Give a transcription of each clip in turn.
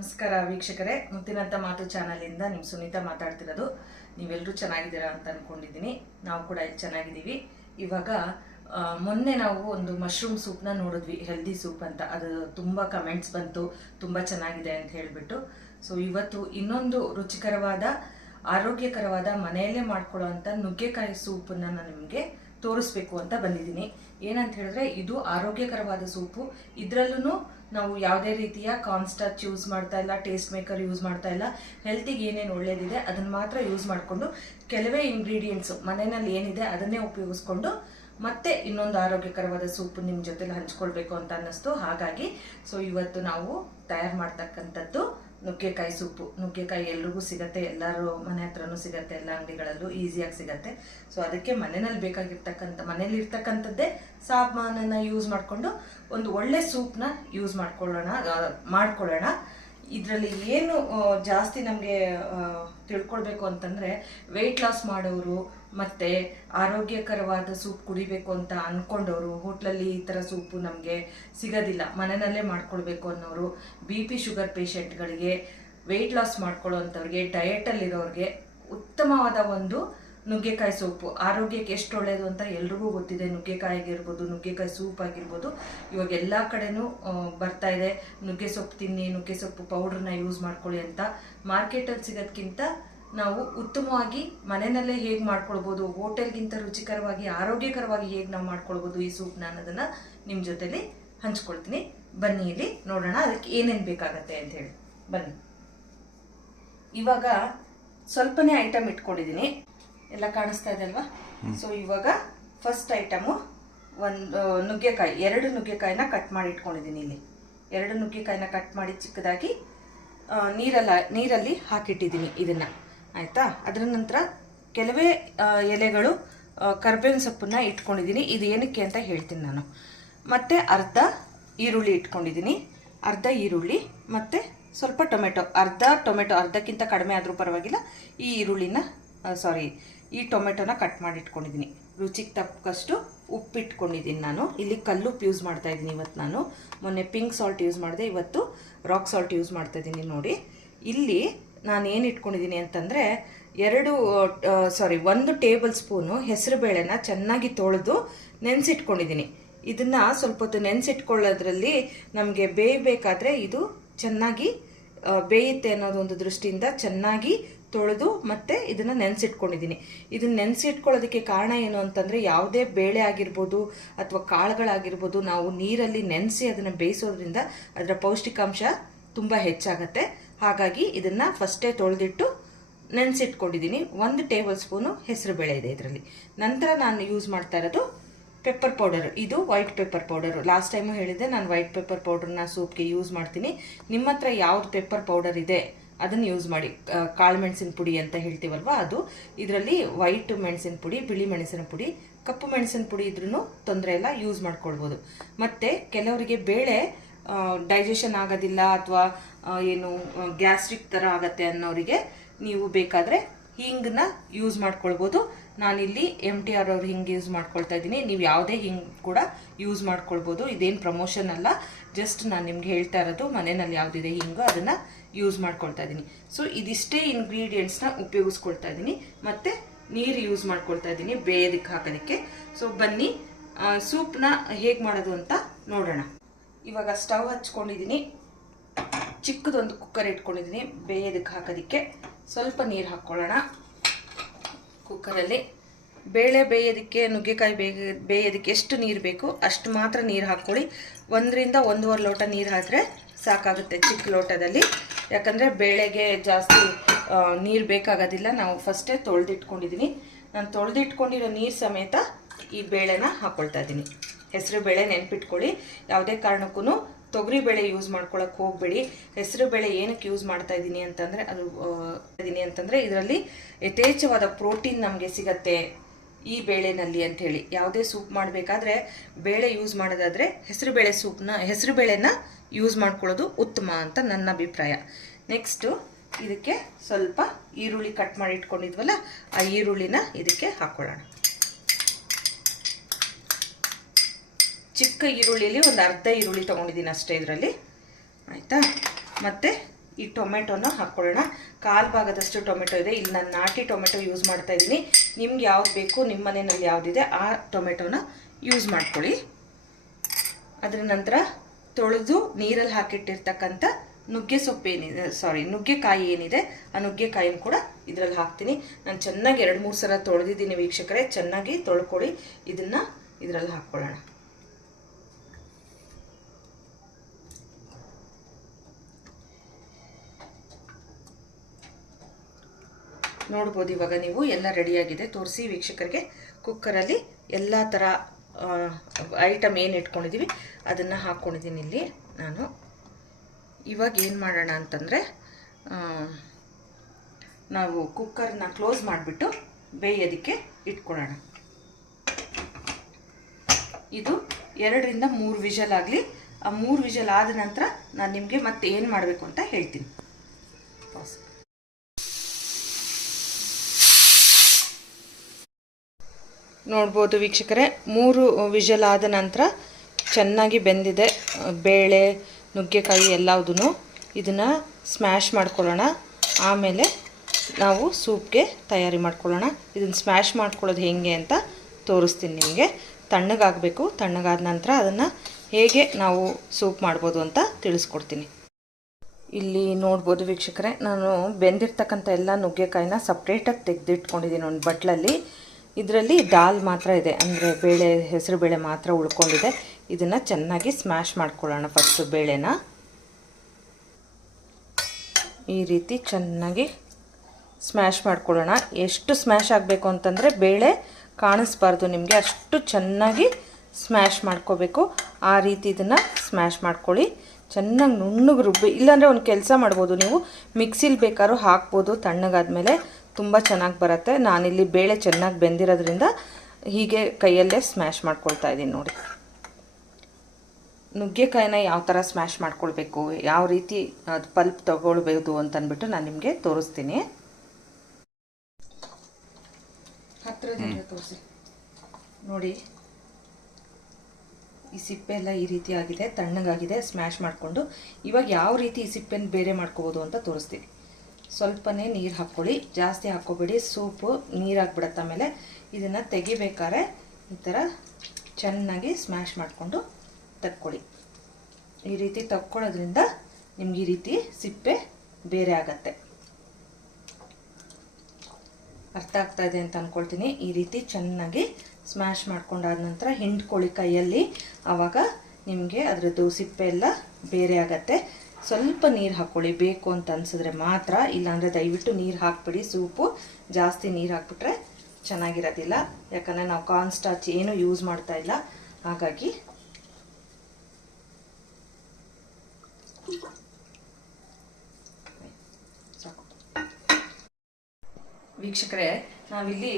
ನಮಸ್ಕಾರ ವೀಕ್ಷಕರೇ, ಮುತ್ತಿನಂತ ಮಾತು ಚಾನಲಿಂದ ನಿಮ್ಮ ಸುನೀತಾ ಮಾತಾಡ್ತಿರೋದು. ನೀವೆಲ್ಲರೂ ಚೆನ್ನಾಗಿದ್ದೀರಾ ಅಂತ ಅಂದ್ಕೊಂಡಿದ್ದೀನಿ ನಾವು ಕೂಡ ಇಲ್ಲಿ ಚೆನ್ನಾಗಿದ್ದೀವಿ. ಇವಾಗ ಮೊನ್ನೆ ನಾವು ಒಂದು ಮಶ್ರೂಮ್ ಸೂಪ್ನ ನೋಡಿದ್ವಿ ಹೆಲ್ದಿ ಸೂಪ್ ಅಂತ. ಅದು ತುಂಬ ಕಮೆಂಟ್ಸ್ ಬಂತು, ತುಂಬ ಚೆನ್ನಾಗಿದೆ ಅಂತ ಹೇಳಿಬಿಟ್ಟು. ಸೊ ಇವತ್ತು ಇನ್ನೊಂದು ರುಚಿಕರವಾದ, ಆರೋಗ್ಯಕರವಾದ ಮನೆಯಲ್ಲೇ ಮಾಡ್ಕೊಳ್ಳೋವಂಥ ನುಗ್ಗೆಕಾಯಿ ಸೂಪನ್ನು ನಾನು ನಿಮಗೆ ತೋರಿಸ್ಬೇಕು ಅಂತ ಬಂದಿದ್ದೀನಿ. ಏನಂತ ಹೇಳಿದ್ರೆ ಇದು ಆರೋಗ್ಯಕರವಾದ ಸೂಪು. ಇದರಲ್ಲೂ ನಾವು ಯಾವುದೇ ರೀತಿಯ ಕಾನ್ಸ್ಟಾಚ್ ಯೂಸ್ ಮಾಡ್ತಾ ಇಲ್ಲ, ಟೇಸ್ಟ್ ಮೇಕರ್ ಯೂಸ್ ಮಾಡ್ತಾ ಇಲ್ಲ. ಹೆಲ್ತಿಗೆ ಏನೇನು ಒಳ್ಳೇದಿದೆ ಅದನ್ನು ಮಾತ್ರ ಯೂಸ್ ಮಾಡಿಕೊಂಡು ಕೆಲವೇ ಇಂಗ್ರೀಡಿಯೆಂಟ್ಸು ಮನೆಯಲ್ಲಿ ಏನಿದೆ ಅದನ್ನೇ ಉಪಯೋಗಿಸ್ಕೊಂಡು ಮತ್ತೆ ಇನ್ನೊಂದು ಆರೋಗ್ಯಕರವಾದ ಸೂಪ್ ನಿಮ್ಮ ಜೊತೆಲಿ ಹಂಚ್ಕೊಳ್ಬೇಕು ಅಂತ ಅನ್ನಿಸ್ತು. ಹಾಗಾಗಿ ಸೊ ಇವತ್ತು ನಾವು ತಯಾರು ಮಾಡ್ತಕ್ಕಂಥದ್ದು ನುಗ್ಗೆಕಾಯಿ ಸೂಪು, ನುಗ್ಗೆಕಾಯಿ ಎಲ್ರಿಗೂ ಸಿಗತ್ತೆ, ಎಲ್ಲರೂ ಮನೆ ಹತ್ರನೂ ಸಿಗತ್ತೆ, ಎಲ್ಲ ಅಂಗಡಿಗಳಲ್ಲೂ ಈಸಿಯಾಗಿ ಸಿಗತ್ತೆ. ಸೊ ಅದಕ್ಕೆ ಮನೆಯಲ್ಲಿ ಬೇಕಾಗಿರ್ತಕ್ಕಂಥ ಮನೇಲಿ ಇರ್ತಕ್ಕಂಥದ್ದೇ ಸಾಮಾನನ್ನು ಯೂಸ್ ಮಾಡಿಕೊಂಡು ಒಂದು ಒಳ್ಳೆ ಸೂಪ್ನ ಯೂಸ್ ಮಾಡ್ಕೊಳ್ಳೋಣ ಮಾಡ್ಕೊಳ್ಳೋಣ. ಇದರಲ್ಲಿ ಏನು ಜಾಸ್ತಿ ನಮಗೆ ತಿಳ್ಕೊಳ್ಬೇಕು ಅಂತಂದರೆ ವೆಯ್ಟ್ ಲಾಸ್ ಮಾಡೋರು ಮತ್ತು ಆರೋಗ್ಯಕರವಾದ ಸೂಪ್ ಕುಡಿಬೇಕು ಅಂತ ಅಂದ್ಕೊಂಡವರು ಹೋಟ್ಲಲ್ಲಿ ಈ ಥರ ಸೂಪು ನಮಗೆ ಸಿಗೋದಿಲ್ಲ, ಮನೆಯಲ್ಲೇ ಮಾಡ್ಕೊಳ್ಬೇಕು ಅನ್ನೋರು, ಬಿ ಪಿ ಶುಗರ್ ಪೇಷಂಟ್ಗಳಿಗೆ ವೆಯ್ಟ್ ಲಾಸ್ ಮಾಡ್ಕೊಳ್ಳೋವಂಥವ್ರಿಗೆ ಡಯೆಟಲ್ಲಿರೋರಿಗೆ ಉತ್ತಮವಾದ ಒಂದು ನುಗ್ಗೆಕಾಯಿ ಸೊಪ್ಪು ಆರೋಗ್ಯಕ್ಕೆ ಎಷ್ಟು ಒಳ್ಳೆಯದು ಅಂತ ಎಲ್ರಿಗೂ ಗೊತ್ತಿದೆ. ನುಗ್ಗೆಕಾಯಿ ಆಗಿರ್ಬೋದು, ನುಗ್ಗೆಕಾಯಿ ಸೂಪ್ ಆಗಿರ್ಬೋದು, ಇವಾಗ ಎಲ್ಲ ಕಡೆನೂ ಬರ್ತಾ ಇದೆ. ನುಗ್ಗೆ ಸೊಪ್ಪು ತಿನ್ನಿ, ನುಗ್ಗೆ ಸೊಪ್ಪು ಪೌಡ್ರನ್ನ ಯೂಸ್ ಮಾಡ್ಕೊಳ್ಳಿ ಅಂತ ಮಾರ್ಕೆಟಲ್ಲಿ ಸಿಗೋದ್ಕಿಂತ ನಾವು ಉತ್ತಮವಾಗಿ ಮನೆಯಲ್ಲೇ ಹೇಗೆ ಮಾಡ್ಕೊಳ್ಬೋದು ಹೋಟೆಲ್ಗಿಂತ ರುಚಿಕರವಾಗಿ ಆರೋಗ್ಯಕರವಾಗಿ ಹೇಗೆ ನಾವು ಮಾಡ್ಕೊಳ್ಬೋದು ಈ ಸೂಪ್ನ ಅನ್ನೋದನ್ನು ನಿಮ್ಮ ಜೊತೆಲಿ ಹಂಚ್ಕೊಳ್ತೀನಿ. ಬನ್ನಿ ಇಲ್ಲಿ ನೋಡೋಣ ಅದಕ್ಕೆ ಏನೇನು ಬೇಕಾಗತ್ತೆ ಅಂತ ಹೇಳಿ. ಬನ್ನಿ. ಇವಾಗ ಸ್ವಲ್ಪನೇ ಐಟಮ್ ಇಟ್ಕೊಂಡಿದ್ದೀನಿ ಎಲ್ಲ ಕಾಣಿಸ್ತಾ ಇದೆ ಅಲ್ವಾ? ಸೊ ಇವಾಗ ಫಸ್ಟ್ ಐಟಮು ಒಂದು ನುಗ್ಗೆಕಾಯಿ ಎರಡು ನುಗ್ಗೆಕಾಯಿನ ಕಟ್ ಮಾಡಿ ಇಟ್ಕೊಂಡಿದ್ದೀನಿ ಇಲ್ಲಿ. ಎರಡು ನುಗ್ಗೆಕಾಯಿನ ಕಟ್ ಮಾಡಿ ಚಿಕ್ಕದಾಗಿ ನೀರಲ್ಲ ನೀರಲ್ಲಿ ಹಾಕಿಟ್ಟಿದ್ದೀನಿ ಇದನ್ನು. ಆಯಿತಾ? ಅದರ ನಂತರ ಕೆಲವೇ ಎಲೆಗಳು ಕರ್ಬೇವಿನ ಸೊಪ್ಪನ್ನ ಇಟ್ಕೊಂಡಿದ್ದೀನಿ. ಇದು ಏನಕ್ಕೆ ಅಂತ ಹೇಳ್ತೀನಿ ನಾನು. ಮತ್ತು ಅರ್ಧ ಈರುಳ್ಳಿ ಇಟ್ಕೊಂಡಿದ್ದೀನಿ. ಅರ್ಧ ಈರುಳ್ಳಿ, ಮತ್ತು ಸ್ವಲ್ಪ ಟೊಮೆಟೊ. ಅರ್ಧ ಟೊಮೆಟೊ, ಅರ್ಧಕ್ಕಿಂತ ಕಡಿಮೆ ಆದರೂ ಪರವಾಗಿಲ್ಲ. ಈ ಈರುಳ್ಳಿನ ಸಾರಿ ಈ ಟೊಮೆಟೊನ ಕಟ್ ಮಾಡಿ ಇಟ್ಕೊಂಡಿದ್ದೀನಿ. ರುಚಿಗೆ ತಕ್ಕಷ್ಟು ಉಪ್ಪು ಇಟ್ಕೊಂಡಿದ್ದೀನಿ ನಾನು. ಇಲ್ಲಿ ಕಲ್ಲುಪ್ಪು ಯೂಸ್ ಮಾಡ್ತಾ ಇದ್ದೀನಿ ಇವತ್ತು ನಾನು. ಮೊನ್ನೆ ಪಿಂಕ್ ಸಾಲ್ಟ್ ಯೂಸ್ ಮಾಡಿದೆ. ಇವತ್ತು ರಾಕ್ ಸಾಲ್ಟ್ ಯೂಸ್ ಮಾಡ್ತಾ ಇದ್ದೀನಿ ನೋಡಿ. ಇಲ್ಲಿ ನಾನು ಏನು ಇಟ್ಕೊಂಡಿದ್ದೀನಿ ಅಂತಂದರೆ ಎರಡು ಸಾರಿ ಒಂದು ಟೇಬಲ್ ಸ್ಪೂನು ಹೆಸರುಬೇಳೆನ ಚೆನ್ನಾಗಿ ತೊಳೆದು ನೆನೆಸಿಟ್ಕೊಂಡಿದ್ದೀನಿ ಇದನ್ನು ಸ್ವಲ್ಪ ಹೊತ್ತು ನೆನೆಸಿಟ್ಕೊಳ್ಳೋದ್ರಲ್ಲಿ ನಮಗೆ ಬೇಯಬೇಕಾದ್ರೆ ಇದು ಚೆನ್ನಾಗಿ ಬೇಯುತ್ತೆ ಅನ್ನೋದೊಂದು ದೃಷ್ಟಿಯಿಂದ ಚೆನ್ನಾಗಿ ತೊಳೆದು ಮತ್ತೆ ಇದನ್ನು ನೆನೆಸಿಟ್ಕೊಂಡಿದ್ದೀನಿ ಇದನ್ನು ನೆನೆಸಿಟ್ಕೊಳ್ಳೋದಕ್ಕೆ ಕಾರಣ ಏನು ಅಂತಂದರೆ ಯಾವುದೇ ಬೇಳೆ ಆಗಿರ್ಬೋದು ಅಥವಾ ಕಾಳುಗಳಾಗಿರ್ಬೋದು ನಾವು ನೀರಲ್ಲಿ ನೆನೆಸಿ ಅದನ್ನು ಬೇಯಿಸೋದ್ರಿಂದ ಅದರ ಪೌಷ್ಟಿಕಾಂಶ ತುಂಬ ಹೆಚ್ಚಾಗತ್ತೆ. ಹಾಗಾಗಿ ಇದನ್ನು ಫಸ್ಟೇ ತೊಳೆದಿಟ್ಟು ನೆನೆಸಿಟ್ಕೊಂಡಿದ್ದೀನಿ ಒಂದು ಟೇಬಲ್ ಸ್ಪೂನು ಹೆಸರುಬೇಳೆ ಇದೆ ಇದರಲ್ಲಿ. ನಂತರ ನಾನು ಯೂಸ್ ಮಾಡ್ತಾ ಇರೋದು ಪೆಪ್ಪರ್ ಪೌಡರ್ ಇದು white pepper powder last time ಹೇಳಿದ್ದೆ ನಾನು ವೈಟ್ ಪೆಪ್ಪರ್ ಪೌಡರ್ನ ಸೂಪ್ಗೆ ಯೂಸ್ ಮಾಡ್ತೀನಿ. ನಿಮ್ಮ ಹತ್ರ ಯಾವ್ದು ಪೆಪ್ಪರ್ ಪೌಡರ್ ಇದೆ, ಅದನ್ನು ಯೂಸ್ ಮಾಡಿ. ಕಾಳು ಮೆಣಸಿನ ಪುಡಿ ಅಂತ ಹೇಳ್ತೀವಲ್ವ ಅದು. ಇದರಲ್ಲಿ ವೈಟ್ ಮೆಣಸಿನ ಪುಡಿ, ಬಿಳಿ ಮೆಣಸಿನ ಪುಡಿ, ಕಪ್ಪು ಮೆಣಸಿನ ಪುಡಿ ಇದ್ರೂ ತೊಂದರೆ ಇಲ್ಲ ಯೂಸ್ ಮಾಡ್ಕೊಳ್ಬೋದು. ಮತ್ತು ಕೆಲವರಿಗೆ ಬೇಳೆ ಡೈಜೆಷನ್ ಆಗೋದಿಲ್ಲ ಅಥವಾ ಏನು ಗ್ಯಾಸ್ಟ್ರಿಕ್ ಥರ ಆಗತ್ತೆ ಅನ್ನೋರಿಗೆ ನೀವು ಬೇಕಾದರೆ ಹಿಂಗನ್ನ ಯೂಸ್ ಮಾಡ್ಕೊಳ್ಬೋದು. ನಾನಿಲ್ಲಿ ಎಂ ಟಿ ಆರ್ ಅವ್ರು ಹಿಂಗೆ ಯೂಸ್ ಮಾಡ್ಕೊಳ್ತಾ ಇದ್ದೀನಿ. ನೀವು ಯಾವುದೇ ಹಿಂಗೆ ಕೂಡ ಯೂಸ್ ಮಾಡ್ಕೊಳ್ಬೋದು. ಇದೇನು ಪ್ರಮೋಷನ್ ಅಲ್ಲ. ಜಸ್ಟ್ ನಾನು ನಿಮ್ಗೆ ಹೇಳ್ತಾ ಇರೋದು, ಮನೆಯಲ್ಲಿ ಯಾವುದಿದೆ ಹಿಂಗು ಅದನ್ನು ಯೂಸ್ ಮಾಡ್ಕೊಳ್ತಾ ಇದ್ದೀನಿ. ಸೊ ಇದಿಷ್ಟೇ ಇಂಗ್ರೀಡಿಯೆಂಟ್ಸ್ನ ಉಪಯೋಗಿಸ್ಕೊಳ್ತಾ ಇದ್ದೀನಿ. ಮತ್ತು ನೀರು ಯೂಸ್ ಮಾಡ್ಕೊಳ್ತಾ ಇದ್ದೀನಿ ಬೇಯೋದಕ್ಕೆ ಹಾಕೋದಕ್ಕೆ. ಸೊ ಬನ್ನಿ ಸೂಪ್ನ ಹೇಗೆ ಮಾಡೋದು ಅಂತ ನೋಡೋಣ. ಇವಾಗ ಸ್ಟವ್ ಹಚ್ಕೊಂಡಿದ್ದೀನಿ ಚಿಕ್ಕದೊಂದು ಕುಕ್ಕರ್ ಇಟ್ಕೊಂಡಿದ್ದೀನಿ ಬೇಯೋದಕ್ಕೆ ಹಾಕೋದಕ್ಕೆ ಸ್ವಲ್ಪ ನೀರು ಹಾಕ್ಕೊಳ್ಳೋಣ. ಕುಕ್ಕರಲ್ಲಿ ಬೇಳೆ ಬೇಯೋದಕ್ಕೆ, ನುಗ್ಗೆಕಾಯಿ ಬೇಯ ಬೇಯೋದಕ್ಕೆ ಎಷ್ಟು ನೀರು ಬೇಕು ಅಷ್ಟು ಮಾತ್ರ ನೀರು ಹಾಕ್ಕೊಳ್ಳಿ. ಒಂದರಿಂದ ಒಂದೂವರೆ ಲೋಟ ನೀರು ಹಾಕಿದ್ರೆ ಸಾಕಾಗುತ್ತೆ ಚಿಕ್ಕ ಲೋಟದಲ್ಲಿ. ಯಾಕಂದರೆ ಬೇಳೆಗೆ ಜಾಸ್ತಿ ನೀರು ಬೇಕಾಗೋದಿಲ್ಲ. ನಾವು ಫಸ್ಟೇ ತೊಳೆದಿಟ್ಕೊಂಡಿದ್ದೀನಿ ನಾನು ತೊಳೆದಿಟ್ಕೊಂಡಿರೋ ನೀರು ಸಮೇತ ಈ ಬೇಳೆನ ಹಾಕ್ಕೊಳ್ತಾ ಇದ್ದೀನಿ. ಹೆಸರು ಬೇಳೆ ನೆನ್ಪಿಟ್ಕೊಳ್ಳಿ. ಯಾವುದೇ ಕಾರಣಕ್ಕೂ ತೊಗರಿ ಬೇಳೆ ಯೂಸ್ ಮಾಡ್ಕೊಳಕ್ಕೆ ಹೋಗಬೇಡಿ. ಹೆಸರು ಬೇಳೆ ಏನಕ್ಕೆ ಯೂಸ್ ಮಾಡ್ತಾ ಇದ್ದೀನಿ ಅಂತಂದರೆ ಅದು ಇದ್ದೀನಿ ಅಂತಂದರೆ ಇದರಲ್ಲಿ ಯಥೇಚ್ಛವಾದ ಪ್ರೋಟೀನ್ ನಮಗೆ ಸಿಗತ್ತೆ ಈ ಬೇಳೆನಲ್ಲಿ ಅಂಥೇಳಿ. ಯಾವುದೇ ಸೂಪ್ ಮಾಡಬೇಕಾದ್ರೆ ಬೇಳೆ ಯೂಸ್ ಮಾಡೋದಾದರೆ ಹೆಸರು ಬೇಳೆ ಸೂಪ್ನ ಹೆಸರು ಬೇಳೆನ ಯೂಸ್ ಮಾಡ್ಕೊಳ್ಳೋದು ಉತ್ತಮ ಅಂತ ನನ್ನ ಅಭಿಪ್ರಾಯ. ನೆಕ್ಸ್ಟು ಇದಕ್ಕೆ ಸ್ವಲ್ಪ ಈರುಳ್ಳಿ ಕಟ್ ಮಾಡಿ ಇಟ್ಕೊಂಡಿದ್ವಲ್ಲ, ಆ ಈರುಳ್ಳಿನ ಇದಕ್ಕೆ ಹಾಕ್ಕೊಳ್ಳೋಣ. ಚಿಕ್ಕ ಈರುಳ್ಳಿಯಲ್ಲಿ ಒಂದು ಅರ್ಧ ಈರುಳ್ಳಿ ತೊಗೊಂಡಿದ್ದೀನಿ ಅಷ್ಟೇ ಇದರಲ್ಲಿ. ಆಯಿತಾ? ಮತ್ತು ಈ ಟೊಮೆಟೊನ ಹಾಕ್ಕೊಳ್ಳೋಣ ಕಾಲು ಭಾಗದಷ್ಟು ಟೊಮೆಟೊ ಇದೆ. ಇಲ್ಲಿ ನಾನು ನಾಟಿ ಟೊಮೆಟೊ ಯೂಸ್ ಮಾಡ್ತಾ ಇದ್ದೀನಿ. ನಿಮ್ಗೆ ಯಾವ್ದು ಬೇಕು, ನಿಮ್ಮ ಮನೆಯಲ್ಲಿ ಯಾವುದಿದೆ, ಆ ಟೊಮೆಟೊನ ಯೂಸ್ ಮಾಡ್ಕೊಳ್ಳಿ. ಅದರ ನಂತರ ತೊಳೆದು ನೀರಲ್ಲಿ ಹಾಕಿಟ್ಟಿರ್ತಕ್ಕಂಥ ನುಗ್ಗೆ ಸೊಪ್ಪು ಏನಿದೆ ಸಾರಿ ನುಗ್ಗೆಕಾಯಿ ಏನಿದೆ, ಆ ನುಗ್ಗೆಕಾಯಿನ ಕೂಡ ಇದರಲ್ಲಿ ಹಾಕ್ತೀನಿ. ನಾನು ಚೆನ್ನಾಗಿ ಎರಡು ಮೂರು ಸಲ ತೊಳೆದಿದ್ದೀನಿ ವೀಕ್ಷಕರೇ. ಚೆನ್ನಾಗಿ ತೊಳ್ಕೊಳ್ಳಿ. ಇದನ್ನು ಇದರಲ್ಲಿ ಹಾಕ್ಕೊಳ್ಳೋಣ. ನೋಡ್ಬೋದು ಇವಾಗ ನೀವು, ಎಲ್ಲ ರೆಡಿಯಾಗಿದೆ ತೋರಿಸಿ ವೀಕ್ಷಕರಿಗೆ ಕುಕ್ಕರಲ್ಲಿ ಎಲ್ಲ ಥರ ಐಟಮ್ ಏನು ಇಟ್ಕೊಂಡಿದ್ದೀವಿ ಅದನ್ನು ಹಾಕ್ಕೊಂಡಿದ್ದೀನಿ ಇಲ್ಲಿ ನಾನು. ಇವಾಗ ಏನು ಮಾಡೋಣ ಅಂತಂದರೆ ನಾವು ಕುಕ್ಕರ್ನ ಕ್ಲೋಸ್ ಮಾಡಿಬಿಟ್ಟು ಬೇಯೋದಕ್ಕೆ ಇಟ್ಕೊಳ್ಳೋಣ. ಇದು ಎರಡರಿಂದ ಮೂರು ವಿಷಲ್ ಆಗಲಿ. ಆ ಮೂರು ವಿಷಲ್ ಆದ ನಂತರ ನಾನು ನಿಮಗೆ ಮತ್ತೆ ಏನು ಮಾಡಬೇಕು ಅಂತ ಹೇಳ್ತೀನಿ. ನೋಡ್ಬೋದು ವೀಕ್ಷಕರೇ. ಮೂರು ವಿಷಲ್ ಆದ ನಂತರ ಚೆನ್ನಾಗಿ ಬೆಂದಿದೆ. ಬೇಳೆ, ನುಗ್ಗೆಕಾಯಿ ಎಲ್ಲದೂ ಇದನ್ನು ಸ್ಮ್ಯಾಶ್ ಮಾಡ್ಕೊಳ್ಳೋಣ. ಆಮೇಲೆ ನಾವು ಸೂಪ್ಗೆ ತಯಾರಿ ಮಾಡ್ಕೊಳ್ಳೋಣ. ಇದನ್ನು ಸ್ಮ್ಯಾಶ್ ಮಾಡ್ಕೊಳ್ಳೋದು ಹೇಗೆ ಅಂತ ತೋರಿಸ್ತೀನಿ ನಿಮಗೆ. ತಣ್ಣಗಾಗಬೇಕು. ತಣ್ಣಗಾದ ನಂತರ ಅದನ್ನು ಹೇಗೆ ನಾವು ಸೂಪ್ ಮಾಡ್ಬೋದು ಅಂತ ತಿಳಿಸ್ಕೊಡ್ತೀನಿ. ಇಲ್ಲಿ ನೋಡ್ಬೋದು ವೀಕ್ಷಕರೇ, ನಾನು ಬೆಂದಿರ್ತಕ್ಕಂಥ ಎಲ್ಲ ನುಗ್ಗೆಕಾಯಿನ ಸಪ್ರೇಟಾಗಿ ತೆಗೆದಿಟ್ಕೊಂಡಿದ್ದೀನಿ ಒಂದು ಬಟ್ಲಲ್ಲಿ. ಇದರಲ್ಲಿ ದಾಲ್ ಮಾತ್ರ ಇದೆ. ಅಂದರೆ ಬೇಳೆ, ಹೆಸರು ಬೇಳೆ ಮಾತ್ರ ಉಳ್ಕೊಂಡಿದೆ. ಇದನ್ನು ಚೆನ್ನಾಗಿ ಸ್ಮ್ಯಾಶ್ ಮಾಡ್ಕೊಳ್ಳೋಣ ಫಸ್ಟು ಬೇಳೆನ. ಈ ರೀತಿ ಚೆನ್ನಾಗಿ ಸ್ಮ್ಯಾಶ್ ಮಾಡ್ಕೊಳ್ಳೋಣ. ಎಷ್ಟು ಸ್ಮ್ಯಾಶ್ ಆಗಬೇಕು ಅಂತಂದರೆ ಬೇಳೆ ಕಾಣಿಸ್ಬಾರ್ದು ನಿಮಗೆ. ಅಷ್ಟು ಚೆನ್ನಾಗಿ ಸ್ಮ್ಯಾಶ್ ಮಾಡ್ಕೋಬೇಕು. ಆ ರೀತಿ ಇದನ್ನು ಸ್ಮ್ಯಾಶ್ ಮಾಡ್ಕೊಳ್ಳಿ. ಚೆನ್ನಾಗಿ ನುಣ್ಣಗೆ ರುಬ್ಬಿ ಇಲ್ಲಾಂದರೆ ಒಂದು ಕೆಲಸ ಮಾಡ್ಬೋದು ನೀವು. ಮಿಕ್ಸಿಲಿ ಬೇಕಾದ್ರೂ ಹಾಕ್ಬೋದು. ತಣ್ಣಗಾದ್ಮೇಲೆ ತುಂಬ ಚೆನ್ನಾಗಿ ಬರುತ್ತೆ. ನಾನಿಲ್ಲಿ ಬೇಳೆ ಚೆನ್ನಾಗಿ ಬೆಂದಿರೋದ್ರಿಂದ ಹೀಗೆ ಕೈಯಲ್ಲೇ ಸ್ಮ್ಯಾಶ್ ಮಾಡ್ಕೊಳ್ತಾ ಇದ್ದೀನಿ ನೋಡಿ. ನುಗ್ಗೆಕಾಯಿನ ಯಾವ ಥರ ಸ್ಮ್ಯಾಶ್ ಮಾಡ್ಕೊಳ್ಬೇಕು ಯಾವ ರೀತಿ ಅದು ಪಲ್ಪ್ ತಗೊಳ್ಬೋದು ಅಂತಂದ್ಬಿಟ್ಟು ನಾನು ನಿಮಗೆ ತೋರಿಸ್ತೀನಿ. ಹತ್ರದಿಂದ ತೋರಿಸಿ. ನೋಡಿ. ಈ ಸಿಪ್ಪೆ ಎಲ್ಲ ಈ ರೀತಿ ಆಗಿದೆ ತಣ್ಣಗಾಗಿದೆ ಸ್ಮ್ಯಾಶ್ ಮಾಡಿಕೊಂಡು ಇವಾಗ ಯಾವ ರೀತಿ ಈ ಸಿಪ್ಪೆನ ಬೇರೆ ಮಾಡ್ಕೋಬೋದು ಅಂತ ತೋರಿಸ್ತೀನಿ. ಸ್ವಲ್ಪನೇ ನೀರು ಹಾಕ್ಕೊಳ್ಳಿ. ಜಾಸ್ತಿ ಹಾಕ್ಕೋಬೇಡಿ. ಸೂಪು ನೀರಾಗ್ಬಿಡತ್ತೆ ಆಮೇಲೆ. ಇದನ್ನು ತೆಗಿಬೇಕಾದ್ರೆ ಈ ಥರ ಚೆನ್ನಾಗಿ ಸ್ಮ್ಯಾಶ್ ಮಾಡಿಕೊಂಡು ತಕ್ಕೊಳ್ಳಿ. ಈ ರೀತಿ ತಕ್ಕೊಳ್ಳೋದ್ರಿಂದ ನಿಮ್ಗೆ ಈ ರೀತಿ ಸಿಪ್ಪೆ ಬೇರೆ ಆಗತ್ತೆ. ಅರ್ಥ ಆಗ್ತಾ ಇದೆ ಅಂತ ಅಂದ್ಕೊಳ್ತೀನಿ ಈ ರೀತಿ ಚೆನ್ನಾಗಿ ಸ್ಮ್ಯಾಶ್ ಮಾಡ್ಕೊಂಡಾದ ನಂತರ ಹಿಂಡ್ಕೊಳ್ಳಿ ಕೈಯಲ್ಲಿ. ಆವಾಗ ನಿಮಗೆ ಅದರದ್ದು ಸಿಪ್ಪೆ ಎಲ್ಲ ಬೇರೆ ಆಗತ್ತೆ. ಸ್ವಲ್ಪ ನೀರು ಹಾಕ್ಕೊಳ್ಳಿ ಬೇಕು ಅಂತ ಅನ್ಸಿದ್ರೆ ಮಾತ್ರ, ಇಲ್ಲಾಂದರೆ ದಯವಿಟ್ಟು ನೀರು ಹಾಕ್ಬಿಡಿ, ಸೂಪು. ಜಾಸ್ತಿ ನೀರು ಹಾಕ್ಬಿಟ್ರೆ ಚೆನ್ನಾಗಿರೋದಿಲ್ಲ. ಯಾಕಂದರೆ ನಾವು ಕಾರ್ನ್ ಸ್ಟಾಚ್ ಏನೂ ಯೂಸ್ ಮಾಡ್ತಾ ಇಲ್ಲ. ಹಾಗಾಗಿ ವೀಕ್ಷಕರೇ, ನಾವಿಲ್ಲಿ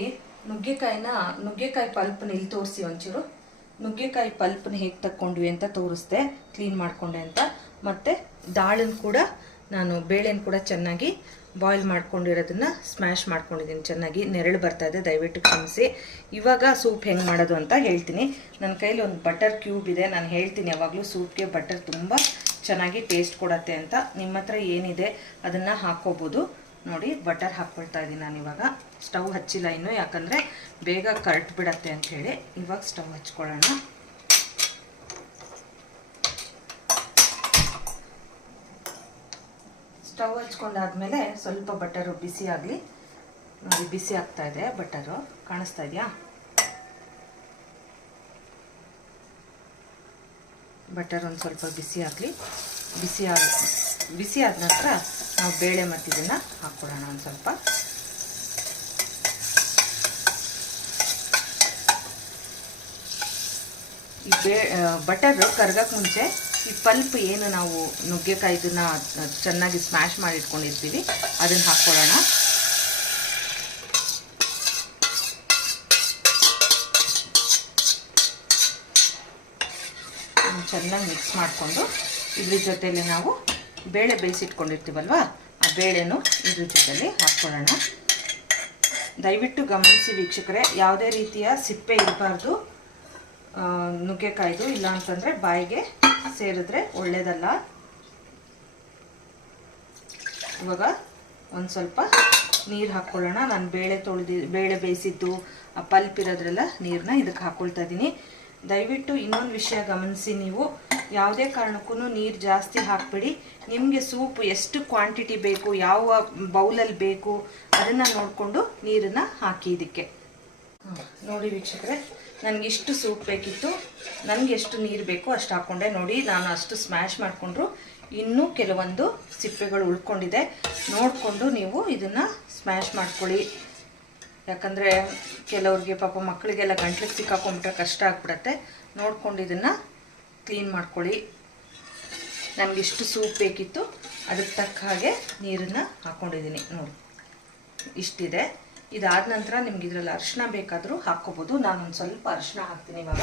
ನುಗ್ಗೆಕಾಯಿನ, ನುಗ್ಗೆಕಾಯಿ ಪಲ್ಪ್ನ ಇಲ್ಲಿ ತೋರಿಸಿ ಒಂಚೂರು. ನುಗ್ಗೆಕಾಯಿ ಪಲ್ಪ್ನ ಹೇಗೆ ತಕ್ಕೊಂಡ್ವಿ ಅಂತ ತೋರಿಸ್ದೆ, ಕ್ಲೀನ್ ಮಾಡಿಕೊಂಡೆ ಅಂತ. ಮತ್ತು ದಾಳನ್ನು ಕೂಡ ನಾನು ಬೇಳೆನ ಕೂಡ ಚೆನ್ನಾಗಿ ಬಾಯ್ಲ್ ಮಾಡ್ಕೊಂಡಿರೋದನ್ನು ಸ್ಮ್ಯಾಶ್ ಮಾಡ್ಕೊಂಡಿದ್ದೀನಿ. ಚೆನ್ನಾಗಿ ನೆರಳು ಬರ್ತಾ ಇದೆ, ದಯವಿಟ್ಟು ಕ್ಷಮಿಸಿ. ಇವಾಗ ಸೂಪ್ ಹೆಂಗೆ ಮಾಡೋದು ಅಂತ ಹೇಳ್ತೀನಿ. ನನ್ನ ಕೈಲಿ ಒಂದು ಬಟರ್ ಕ್ಯೂಬ್ ಇದೆ, ನಾನು ಹೇಳ್ತೀನಿ ಯಾವಾಗಲೂ ಸೂಪ್ಗೆ ಬಟರ್ ತುಂಬ ಚೆನ್ನಾಗಿ ಟೇಸ್ಟ್ ಕೊಡತ್ತೆ ಅಂತ. ನಿಮ್ಮ ಹತ್ರ ಏನಿದೆ ಅದನ್ನು ಹಾಕ್ಕೋಬೋದು ನೋಡಿ ಬಟರ್ ಹಾಕ್ಕೊಳ್ತಾ ಇದ್ದೀನಿ ನಾನು ಇವಾಗ. ಸ್ಟವ್ ಹಚ್ಚಿಲ್ಲ ಇನ್ನೂ, ಯಾಕಂದರೆ ಬೇಗ ಕರ್ಟ್ ಬಿಡತ್ತೆ ಅಂತ ಹೇಳಿ. ಇವಾಗ ಸ್ಟವ್ ಹಚ್ಕೊಳ್ಳೋಣ. ಸ್ಟವ್ ಹಚ್ಕೊಂಡಾದ್ಮೇಲೆ ಸ್ವಲ್ಪ ಬಟರು ಬಿಸಿ ಆಗಲಿ. ನೋಡಿ, ಬಿಸಿ ಆಗ್ತಾ ಇದೆ ಬಟರು. ಕಾಣಿಸ್ತಾ ಇದೆಯಾ? ಬಟರ್ ಒಂದು ಸ್ವಲ್ಪ ಬಿಸಿ ಆಗಲಿ. ಬಿಸಿ ಆಗ, ಬಿಸಿ ಆದ ನಂತರ ನಾವು ಬೇಳೆ ಮತ್ತು ಇದನ್ನು ಹಾಕ್ಕೊಡೋಣ ಒಂದು ಸ್ವಲ್ಪ. ಈ ಬೇ ಬಟರು ಕರ್ಗಕ್ಕೆ ಮುಂಚೆ ಈ ಪಲ್ಪ್ ಏನು ನಾವು ನುಗ್ಗೆಕಾಯ್ದನ್ನ ಚೆನ್ನಾಗಿ ಸ್ಮ್ಯಾಶ್ ಮಾಡಿ ಇಟ್ಕೊಂಡಿರ್ತೀವಿ. ಅದನ್ನು ಹಾಕ್ಕೊಳ್ಳೋಣ. ಚೆನ್ನಾಗಿ ಮಿಕ್ಸ್ ಮಾಡಿಕೊಂಡು ಇದ್ರ ಜೊತೆಯಲ್ಲಿ ನಾವು ಬೇಳೆ ಬೇಯಿಸಿಟ್ಕೊಂಡಿರ್ತೀವಲ್ವ, ಆ ಬೇಳೆನೂ ಇದ್ರ ಜೊತೆಯಲ್ಲಿ ಹಾಕ್ಕೊಳ್ಳೋಣ. ದಯವಿಟ್ಟು ಗಮನಿಸಿ ವೀಕ್ಷಕರೇ, ಯಾವುದೇ ರೀತಿಯ ಸಿಪ್ಪೆ ಇರಬಾರ್ದು. ನುಗ್ಗೆಕಾಯ್ದು ಇಲ್ಲ ಅಂತಂದರೆ ಬಾಯಿಗೆ ಸೇರಿದ್ರೆ ಒಳ್ಳೆಯದಲ್ಲ ಇವಾಗ ಒಂದು ಸ್ವಲ್ಪ ನೀರು ಹಾಕ್ಕೊಳ್ಳೋಣ. ನಾನು ಬೇಳೆ ತೊಳೆದಿ, ಬೇಳೆ ಬೇಯಿಸಿದ್ದು ಪಲ್ಪ್ ಇರೋದ್ರೆಲ್ಲ ನೀರನ್ನ ಇದಕ್ಕೆ ಹಾಕ್ಕೊಳ್ತಾ ಇದ್ದೀನಿ ದಯವಿಟ್ಟು ಇನ್ನೊಂದು ವಿಷಯ ಗಮನಿಸಿ ನೀವು. ಯಾವುದೇ ಕಾರಣಕ್ಕೂ ನೀರು ಜಾಸ್ತಿ ಹಾಕಬೇಡಿ. ನಿಮಗೆ ಸೂಪ್ ಎಷ್ಟು ಕ್ವಾಂಟಿಟಿ ಬೇಕು, ಯಾವ ಬೌಲಲ್ಲಿ ಬೇಕು, ಅದನ್ನು ನೋಡಿಕೊಂಡು ನೀರನ್ನು ಹಾಕಿ ಇದಕ್ಕೆ. ನೋಡಿ ವೀಕ್ಷಕರೇ, ನನಗೆ ಇಷ್ಟು ಸೂಪ್ ಬೇಕಿತ್ತು, ನನಗೆ ಎಷ್ಟು ನೀರು ಬೇಕೋ ಅಷ್ಟು ಹಾಕ್ಕೊಂಡೆ ನೋಡಿ, ನಾನು ಅಷ್ಟು ಸ್ಮ್ಯಾಶ್ ಮಾಡಿಕೊಂಡ್ರು. ಇನ್ನೂ ಕೆಲವೊಂದು ಸಿಪ್ಪೆಗಳು ಉಳ್ಕೊಂಡಿದೆ. ನೋಡಿಕೊಂಡು ನೀವು ಇದನ್ನು ಸ್ಮ್ಯಾಶ್ ಮಾಡ್ಕೊಳ್ಳಿ. ಯಾಕಂದರೆ ಕೆಲವ್ರಿಗೆ ಪಾಪ ಮಕ್ಕಳಿಗೆಲ್ಲ ಗಂಟ್ಲಿಗೆ ಸಿಕ್ಕಾಕೊಂಡ್ಬಿಟ್ರೆ ಕಷ್ಟ ಆಗ್ಬಿಡತ್ತೆ. ನೋಡ್ಕೊಂಡು ಇದನ್ನು ಕ್ಲೀನ್ ಮಾಡ್ಕೊಳ್ಳಿ. ನನಗಿಷ್ಟು ಸೂಪ್ ಬೇಕಿತ್ತು. ಅದಕ್ಕೆ ತಕ್ಕ ಹಾಗೆ ನೀರನ್ನು ಹಾಕ್ಕೊಂಡಿದ್ದೀನಿ ನೋಡಿ, ಇಷ್ಟಿದೆ. ಇದಾದ ನಂತರ ನಿಮ್ಗೆ ಇದರಲ್ಲಿ ಅರಿಶಿನ ಬೇಕಾದರೂ ಹಾಕ್ಕೋಬೋದು. ನಾನು ಒಂದು ಸ್ವಲ್ಪ ಅರಿಶಿನ ಹಾಕ್ತೀನಿ ಇವಾಗ.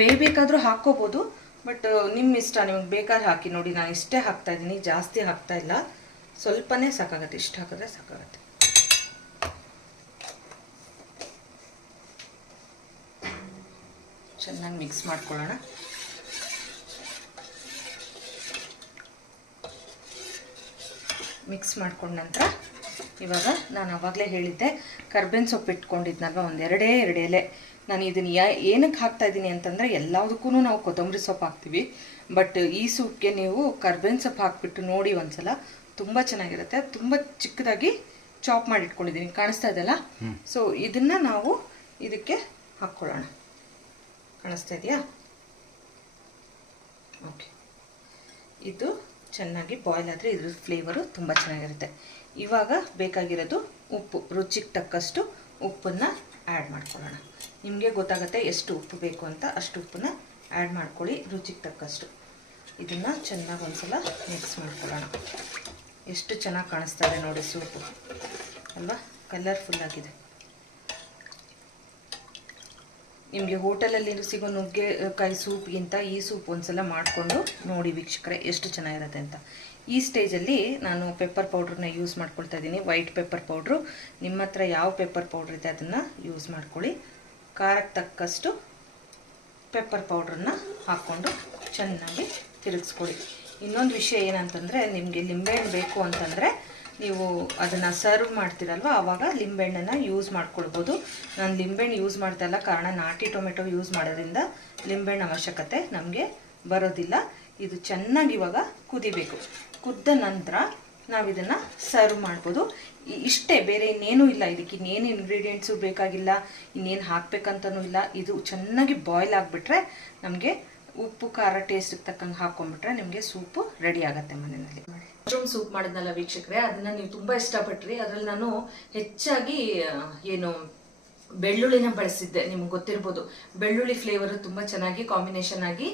ಬೇಯಬೇಕಾದ್ರೂ ಹಾಕ್ಕೋಬೋದು ಬಟ್ ನಿಮ್ಮ ಇಷ್ಟ, ನಿಮ್ಗೆ ಬೇಕಾದ್ರೆ ಹಾಕಿ ನೋಡಿ. ನಾನು ಇಷ್ಟೇ ಹಾಕ್ತಾ ಇದ್ದೀನಿ, ಜಾಸ್ತಿ ಹಾಕ್ತಾ ಇಲ್ಲ. ಸ್ವಲ್ಪನೇ ಸಾಕಾಗತ್ತೆ. ಇಷ್ಟು ಹಾಕಿದ್ರೆ ಸಾಕಾಗತ್ತೆ. ಚೆನ್ನಾಗಿ ಮಿಕ್ಸ್ ಮಾಡ್ಕೊಳ್ಳೋಣ. ಮಿಕ್ಸ್ ಮಾಡ್ಕೊಂಡ ನಂತರ ಇವಾಗ ನಾನು ಆವಾಗಲೇ ಹೇಳಿದ್ದೆ ಕರ್ಬೇವಿನ ಸೊಪ್ಪು ಇಟ್ಕೊಂಡಿದ್ನಲ್ವ ಒಂದೆರಡೇ ಎರಡೇ ಎಲೆ ನಾನು ಇದನ್ನು ಯಾ ಏನಕ್ಕೆ ಹಾಕ್ತಾ ಇದ್ದೀನಿ ಅಂತಂದರೆ ಎಲ್ಲದಕ್ಕೂ ನಾವು ಕೊತ್ತಂಬರಿ ಸೊಪ್ಪು ಹಾಕ್ತೀವಿ. ಬಟ್ ಈ ಸೂಪ್ಗೆ ನೀವು ಕರ್ಬೇವಿನ ಸೊಪ್ಪು ಹಾಕ್ಬಿಟ್ಟು ನೋಡಿ ಒಂದ್ಸಲ ತುಂಬ ಚೆನ್ನಾಗಿರುತ್ತೆ. ತುಂಬ ಚಿಕ್ಕದಾಗಿ ಚಾಪ್ ಮಾಡಿ ಇಟ್ಕೊಂಡಿದ್ದೀನಿ. ಕಾಣಿಸ್ತಾ ಇದೆಯಲ್ಲ? ಸೊ ಇದನ್ನು ನಾವು ಇದಕ್ಕೆ ಹಾಕ್ಕೊಳ್ಳೋಣ. ಕಾಣಿಸ್ತಾ ಇದೆಯಾ? ಓಕೆ ಇದು ಚೆನ್ನಾಗಿ ಬಾಯ್ಲ್ ಆದರೆ ಇದ್ರ ಫ್ಲೇವರು ತುಂಬ ಚೆನ್ನಾಗಿರುತ್ತೆ. ಇವಾಗ ಬೇಕಾಗಿರೋದು ಉಪ್ಪು, ರುಚಿಗೆ ತಕ್ಕಷ್ಟು ಉಪ್ಪನ್ನು ಆ್ಯಡ್ ಮಾಡ್ಕೊಳ್ಳೋಣ. ನಿಮಗೆ ಗೊತ್ತಾಗುತ್ತೆ ಎಷ್ಟು ಉಪ್ಪು ಬೇಕು ಅಂತ, ಅಷ್ಟು ಉಪ್ಪನ್ನ ಆ್ಯಡ್ ಮಾಡ್ಕೊಳ್ಳಿ, ರುಚಿಗೆ ತಕ್ಕಷ್ಟು. ಇದನ್ನು ಚೆನ್ನಾಗಿ ಒಂದ್ಸಲ ಮಿಕ್ಸ್ ಮಾಡ್ಕೊಳ್ಳೋಣ. ಎಷ್ಟು ಚೆನ್ನಾಗಿ ಕಾಣಿಸ್ತಾ ಇದೆ ನೋಡಿ ಸೂಪು. ಅಲ್ವಾ? ಕಲರ್ಫುಲ್ ಆಗಿದೆ. ನಿಮಗೆ ಹೋಟೆಲಲ್ಲಿ ಸಿಗೋ ನುಗ್ಗೆಕಾಯಿ ಸೂಪ್ಗಿಂತ ಈ ಸೂಪ್ ಒಂದ್ಸಲ ಮಾಡಿಕೊಂಡು ನೋಡಿ ವೀಕ್ಷಕರೇ, ಎಷ್ಟು ಚೆನ್ನಾಗಿರುತ್ತೆ ಅಂತ. ಈ ಸ್ಟೇಜಲ್ಲಿ ನಾನು ಪೆಪ್ಪರ್ ಪೌಡ್ರನ್ನ ಯೂಸ್ ಮಾಡ್ಕೊಳ್ತಾ ಇದ್ದೀನಿ. White pepper powder. ನಿಮ್ಮ ಹತ್ರ ಯಾವ ಪೆಪ್ಪರ್ ಪೌಡ್ರ್ ಇದೆ ಅದನ್ನು ಯೂಸ್ ಮಾಡ್ಕೊಳ್ಳಿ. ಖಾರಕ್ಕೆ ತಕ್ಕಷ್ಟು ಪೆಪ್ಪರ್ ಪೌಡ್ರನ್ನ ಹಾಕ್ಕೊಂಡು ಚೆನ್ನಾಗಿ ತಿರುಗಿಸ್ಕೊಳ್ಳಿ. ಇನ್ನೊಂದು ವಿಷಯ ಏನಂತಂದರೆ, ನಿಮಗೆ ಲಿಂಬೆಹಣ್ಣು ಬೇಕು ಅಂತಂದರೆ ನೀವು ಅದನ್ನು ಸರ್ವ್ ಮಾಡ್ತೀರಲ್ವ? ಆವಾಗ ಲಿಂಬೆಹಣ್ಣನ್ನು ಯೂಸ್ ಮಾಡ್ಕೊಳ್ಬೋದು. ನಾನು ಲಿಂಬೆಹಣ್ಣು ಯೂಸ್ ಮಾಡ್ತಾ ಇಲ್ಲ. ಕಾರಣ ನಾಟಿ ಟೊಮೆಟೊ ಯೂಸ್ ಮಾಡೋದ್ರಿಂದ ಲಿಂಬೆಹಣ್ಣು ಅವಶ್ಯಕತೆ ನಮಗೆ ಬರೋದಿಲ್ಲ. ಇದು ಚೆನ್ನಾಗಿ ಇವಾಗ ಕುದಿಬೇಕು. ಕುದ್ದ ನಂತರ ನಾವು ಇದನ್ನು ಸರ್ವ್ ಮಾಡ್ಬೋದು ಇಷ್ಟೇ, ಬೇರೆ ಇನ್ನೇನೂ ಇಲ್ಲ. ಇದಕ್ಕೆ ಇನ್ನೇನು ಇನ್ಗ್ರೀಡಿಯೆಂಟ್ಸು ಬೇಕಾಗಿಲ್ಲ, ಇನ್ನೇನು ಹಾಕ್ಬೇಕಂತನೂ ಇಲ್ಲ. ಇದು ಚೆನ್ನಾಗಿ ಬಾಯ್ಲ್ ಆಗಿಬಿಟ್ರೆ ನಮಗೆ ಉಪ್ಪು, ಖಾರ ಟೇಸ್ಟಿಗೆ ತಕ್ಕಂಗೆ ಹಾಕೊಂಡ್ಬಿಟ್ರೆ ನಿಮಗೆ ಸೂಪು ರೆಡಿ ಆಗುತ್ತೆ ಮನೆಯಲ್ಲಿ. ಮಶ್ರೂಮ್ ಸೂಪ್ ಮಾಡಿದ್ನಲ್ಲ ವೀಕ್ಷಕರೇ, ಅದನ್ನು ನೀವು ತುಂಬ ಇಷ್ಟಪಟ್ರಿ. ಅದರಲ್ಲಿ ನಾನು ಹೆಚ್ಚಾಗಿ ಏನು ಬೆಳ್ಳುಳ್ಳಿನ ಬಳಸಿದ್ದೆ, ನಿಮ್ಗೆ ಗೊತ್ತಿರ್ಬೋದು. ಬೆಳ್ಳುಳ್ಳಿ ಫ್ಲೇವರ್ ತುಂಬ ಚೆನ್ನಾಗಿ ಕಾಂಬಿನೇಷನ್ ಆಗಿ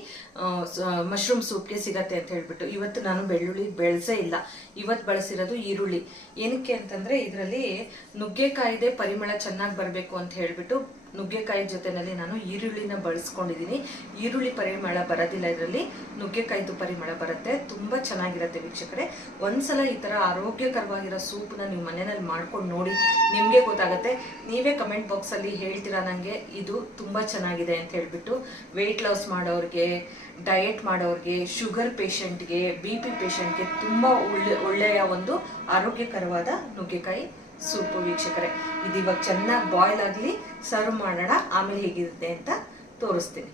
ಮಶ್ರೂಮ್ ಸೂಪ್ಗೆ ಸಿಗತ್ತೆ ಅಂತ ಹೇಳ್ಬಿಟ್ಟು ಇವತ್ತು ನಾನು ಬೆಳ್ಳುಳ್ಳಿ ಬೆಳೆಸೇ ಇಲ್ಲ. ಇವತ್ತು ಬಳಸಿರೋದು ಈರುಳ್ಳಿ. ಏನಕ್ಕೆ ಅಂತಂದ್ರೆ ಇದರಲ್ಲಿ ನುಗ್ಗೆಕಾಯಿದೆ, ಪರಿಮಳ ಚೆನ್ನಾಗಿ ಬರಬೇಕು ಅಂತ ಹೇಳ್ಬಿಟ್ಟು ನುಗ್ಗೆಕಾಯಿ ಜೊತೆನಲ್ಲಿ ನಾನು ಈರುಳ್ಳಿನ ಬಳಸ್ಕೊಂಡಿದ್ದೀನಿ. ಈರುಳ್ಳಿ ಪರಿಮಳ ಬರೋದಿಲ್ಲ ಇದರಲ್ಲಿ. ನುಗ್ಗೆಕಾಯಿದು ಪರಿಮಳ ಬರುತ್ತೆ. ತುಂಬ ಚೆನ್ನಾಗಿರುತ್ತೆ ವೀಕ್ಷಕರೇ. ಒಂದ್ಸಲ ಈ ಥರ ಆರೋಗ್ಯಕರವಾಗಿರೋ ಸೂಪ್ನ ನೀವು ಮನೆಯಲ್ಲಿ ಮಾಡ್ಕೊಂಡು ನೋಡಿ ನಿಮಗೆ ಗೊತ್ತಾಗುತ್ತೆ. ನೀವೇ ಕಮೆಂಟ್ ಬಾಕ್ಸಲ್ಲಿ ಹೇಳ್ತೀರಾ ನನಗೆ ಇದು ತುಂಬ ಚೆನ್ನಾಗಿದೆ ಅಂತ ಹೇಳಿಬಿಟ್ಟು. ವೆಯ್ಟ್ ಲಾಸ್ ಮಾಡೋರಿಗೆ, ಡಯೆಟ್ ಮಾಡೋರಿಗೆ, ಶುಗರ್ ಪೇಷಂಟ್ಗೆ, ಬಿ ಪಿ ಪೇಷಂಟ್ಗೆ ತುಂಬ ಒಳ್ಳೆ, ಒಳ್ಳೆಯ ಒಂದು ಆರೋಗ್ಯಕರವಾದ ನುಗ್ಗೆಕಾಯಿ ಸೂಪು ವೀಕ್ಷಕರೇ. ಇದು ಇವಾಗ ಚೆನ್ನಾಗಿ ಬಾಯ್ಲ್ ಆಗಲಿ ಸರ್ವ್ ಮಾಡೋಣ. ಆಮೇಲೆ ಹೇಗಿರುತ್ತೆ ಅಂತ ತೋರಿಸ್ತೀನಿ.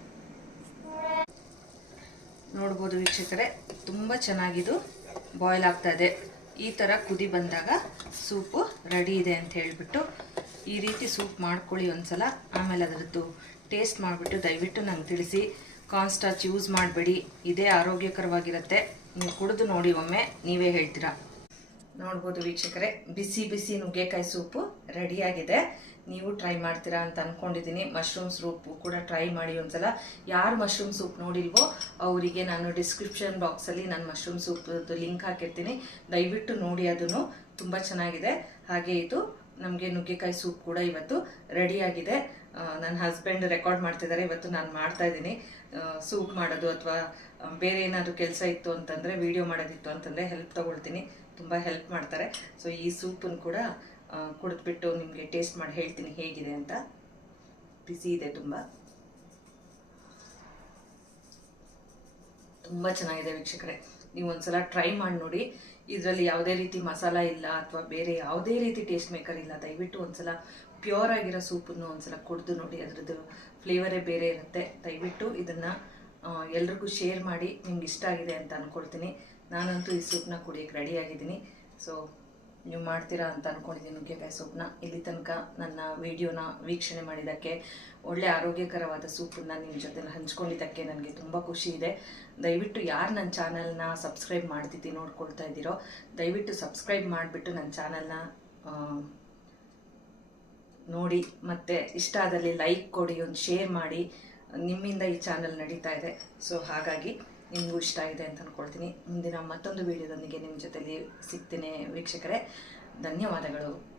ನೋಡ್ಬೋದು ವೀಕ್ಷಕರೇ, ತುಂಬ ಚೆನ್ನಾಗಿದು ಬಾಯ್ಲ್ ಆಗ್ತಾ ಇದೆ. ಈ ಥರ ಕುದಿ ಬಂದಾಗ ಸೂಪು ರೆಡಿ ಇದೆ ಅಂತ ಹೇಳಿಬಿಟ್ಟು ಈ ರೀತಿ ಸೂಪ್ ಮಾಡ್ಕೊಳ್ಳಿ ಒಂದ್ಸಲ. ಆಮೇಲೆ ಅದರದ್ದು ಟೇಸ್ಟ್ ಮಾಡಿಬಿಟ್ಟು ದಯವಿಟ್ಟು ನಂಗೆ ತಿಳಿಸಿ. ಕಾನ್ಸ್ಟಾಚ್ ಯೂಸ್ ಮಾಡಬೇಡಿ. ಇದೇ ಆರೋಗ್ಯಕರವಾಗಿರುತ್ತೆ. ನೀವು ಕುಡಿದು ನೋಡಿ ಒಮ್ಮೆ ನೀವೇ ಹೇಳ್ತೀರಾ. ನೋಡ್ಬೋದು ವೀಕ್ಷಕರೇ. ಬಿಸಿ ಬಿಸಿ ನುಗ್ಗೆಕಾಯಿ ಸೂಪು ರೆಡಿಯಾಗಿದೆ. ನೀವು ಟ್ರೈ ಮಾಡ್ತೀರಾ ಅಂತ ಅಂದ್ಕೊಂಡಿದ್ದೀನಿ ಮಶ್ರೂಮ್ ಸೂಪ್ ಕೂಡ ಟ್ರೈ ಮಾಡಿ ಒಂದ್ಸಲ. ಯಾರು ಮಶ್ರೂಮ್ ಸೂಪ್ ನೋಡಿಲ್ವೋ ಅವರಿಗೆ ನಾನು ಡಿಸ್ಕ್ರಿಪ್ಷನ್ ಬಾಕ್ಸಲ್ಲಿ ನಾನು ಮಶ್ರೂಮ್ ಸೂಪ್ ಲಿಂಕ್ ಹಾಕಿರ್ತೀನಿ. ದಯವಿಟ್ಟು ನೋಡಿ ಅದನ್ನು. ತುಂಬ ಚೆನ್ನಾಗಿದೆ. ಹಾಗೆ ಇದು ನಮಗೆ ನುಗ್ಗೆಕಾಯಿ ಸೂಪ್ ಕೂಡ ಇವತ್ತು ರೆಡಿಯಾಗಿದೆ. ನನ್ನ ಹಸ್ಬೆಂಡ್ ರೆಕಾರ್ಡ್ ಮಾಡ್ತಿದ್ದಾರೆ ಇವತ್ತು ನಾನು ಮಾಡ್ತಾ ಇದ್ದೀನಿ. ಸೂಪ್ ಮಾಡೋದು ಅಥವಾ ಬೇರೆ ಏನಾದರೂ ಕೆಲಸ ಇತ್ತು ಅಂತಂದರೆ ವಿಡಿಯೋ ಮಾಡೋದಿತ್ತು ಅಂತಂದರೆ ಹೆಲ್ಪ್ ತಗೊಳ್ತೀನಿ. ತುಂಬ ಹೆಲ್ಪ್ ಮಾಡ್ತಾರೆ. ಸೊ ಈ ಸೂಪನ್ನು ಕೂಡ ಕುಡಿದ್ಬಿಟ್ಟು ನಿಮಗೆ ಟೇಸ್ಟ್ ಮಾಡಿ ಹೇಳ್ತೀನಿ ಹೇಗಿದೆ ಅಂತ. ಬಿಸಿ ಇದೆ ತುಂಬ. ತುಂಬ ಚೆನ್ನಾಗಿದೆ ವೀಕ್ಷಕರೇ. ನೀವು ಒಂದ್ಸಲ ಟ್ರೈ ಮಾಡಿ ನೋಡಿ. ಇದರಲ್ಲಿ ಯಾವುದೇ ರೀತಿ ಮಸಾಲ ಇಲ್ಲ ಅಥವಾ ಬೇರೆ ಯಾವುದೇ ರೀತಿ ಟೇಸ್ಟ್ ಮೇಕರ್ ಇಲ್ಲ, ದಯವಿಟ್ಟು ಒಂದ್ಸಲ ಪ್ಯೂರ್ ಆಗಿರೋ ಸೂಪನ್ನು ಒಂದ್ಸಲ ಕುಡಿದು ನೋಡಿ. ಅದರದ್ದು ಫ್ಲೇವರೇ ಬೇರೆ ಇರುತ್ತೆ. ದಯವಿಟ್ಟು ಇದನ್ನು ಎಲ್ರಿಗೂ ಶೇರ್ ಮಾಡಿ. ನಿಮ್ಗೆ ಇಷ್ಟ ಆಗಿದೆ ಅಂತ ಅಂದ್ಕೊಳ್ತೀನಿ ನಾನಂತೂ ಈ ಸೂಪ್ನ ಕುಡಿಯೋಕ್ಕೆ ರೆಡಿ ಆಗಿದ್ದೀನಿ. ಸೊ ನೀವು ಮಾಡ್ತೀರಾ ಅಂತ ಅಂದ್ಕೊಂಡಿದ್ದೀನಿ ನುಗ್ಗೆಕಾಯಿ ಸೂಪ್ನ. ಇಲ್ಲಿ ತನಕ ನನ್ನ ವಿಡಿಯೋನ ವೀಕ್ಷಣೆ ಮಾಡಿದ್ದಕ್ಕೆ, ಒಳ್ಳೆ ಆರೋಗ್ಯಕರವಾದ ಸೂಪನ್ನು ನಿಮ್ಮ ಜೊತೆ ಹಂಚ್ಕೊಂಡಿದ್ದಕ್ಕೆ ನನಗೆ ತುಂಬ ಖುಷಿ ಇದೆ. ದಯವಿಟ್ಟು ಯಾರು ನನ್ನ ಚಾನಲ್ನ ಸಬ್ಸ್ಕ್ರೈಬ್ ಮಾಡ್ತಿದ್ದೀನಿ ನೋಡ್ಕೊಳ್ತಾ ಇದ್ದೀರೋ, ದಯವಿಟ್ಟು ಸಬ್ಸ್ಕ್ರೈಬ್ ಮಾಡಿಬಿಟ್ಟು ನನ್ನ ಚಾನಲ್ನ ನೋಡಿ. ಮತ್ತು ಇಷ್ಟ ಆದಲ್ಲಿ ಲೈಕ್ ಕೊಡಿ, ಒಂದು ಶೇರ್ ಮಾಡಿ. ನಿಮ್ಮಿಂದ ಈ ಚಾನಲ್ ನಡೀತಾ ಇದೆ. ಸೊ ಹಾಗಾಗಿ ನಿಮಗೂ ಇಷ್ಟ ಇದೆ ಅಂತ ಅಂದ್ಕೊಳ್ತೀನಿ ಮುಂದಿನ ಮತ್ತೊಂದು ವಿಡಿಯೋದೊಂದಿಗೆ ನಿಮ್ಮ ಜೊತೆಯಲ್ಲಿ ಸಿಗ್ತೀನಿ ವೀಕ್ಷಕರೇ. ಧನ್ಯವಾದಗಳು.